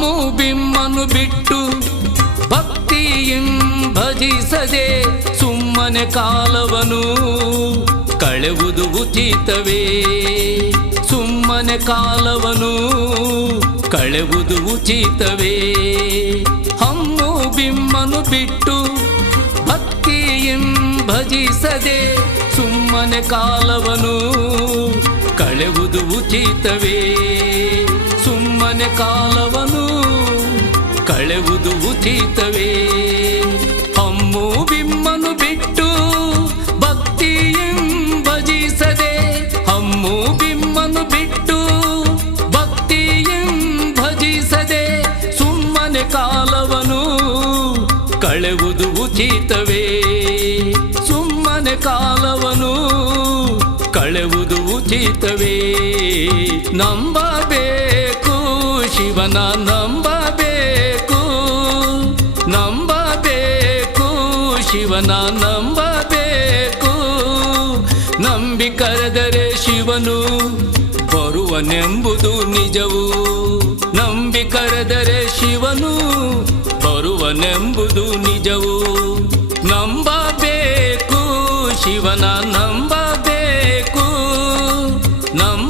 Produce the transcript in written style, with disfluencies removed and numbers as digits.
ಹಮ್ಮು ಬಿಮ್ಮನು ಬಿಟ್ಟು ಭಕ್ತಿಯಿಂ ಭಜಿಸದೆ ಸುಮ್ಮನೆ ಕಾಲವನು ಕಳೆವುದು ಉಚಿತವೇ. ಸುಮ್ಮನೆ ಕಾಲವನು ಕಳೆವುದು ಉಚಿತವೇ. ಹಮ್ಮು ಬಿಮ್ಮನು ಬಿಟ್ಟು ಭಕ್ತಿಯಿಂ ಭಜಿಸದೆ ಸುಮ್ಮನೆ ಕಾಲವನು ಕಳೆವುದು ಉಚಿತವೇ. ಸುಮ್ಮನೆ ಕಾಲವನು ಕಳೆವುದು ಉಚಿತವೇ. ಹಮ್ಮು ಬಿಮ್ಮನು ಬಿಟ್ಟು ಭಕ್ತಿಯಿಂ ಭಜಿಸದೆ ಹಮ್ಮು ಬಿಮ್ಮನು ಬಿಟ್ಟು ಭಕ್ತಿಯಿಂ ಭಜಿಸದೆ ಸುಮ್ಮನೆ ಕಾಲವನು ಕಳೆವುದು ಉಚಿತವೇ. ಸುಮ್ಮನೆ ಕಾಲವನು ಕಳೆವುದು ಉಚಿತವೇ. ನಂಬಬೇಕು ಶಿವನ ನಂಬಬೇಕು, ನಂಬಬೇಕು ಶಿವನ ನಂಬಬೇಕು. ನಂಬಿ ಕರೆದರೆ ಶಿವನು ಬರುವನೆಂಬುದು ನಿಜವು. ನಂಬಿ ಕರೆದರೆ ಶಿವನು ಬರುವನೆಂಬುದು ನಿಜವು. ನಂಬಬೇಕು ಶಿವನ ನಂಬಬೇಕು, ನಂಬ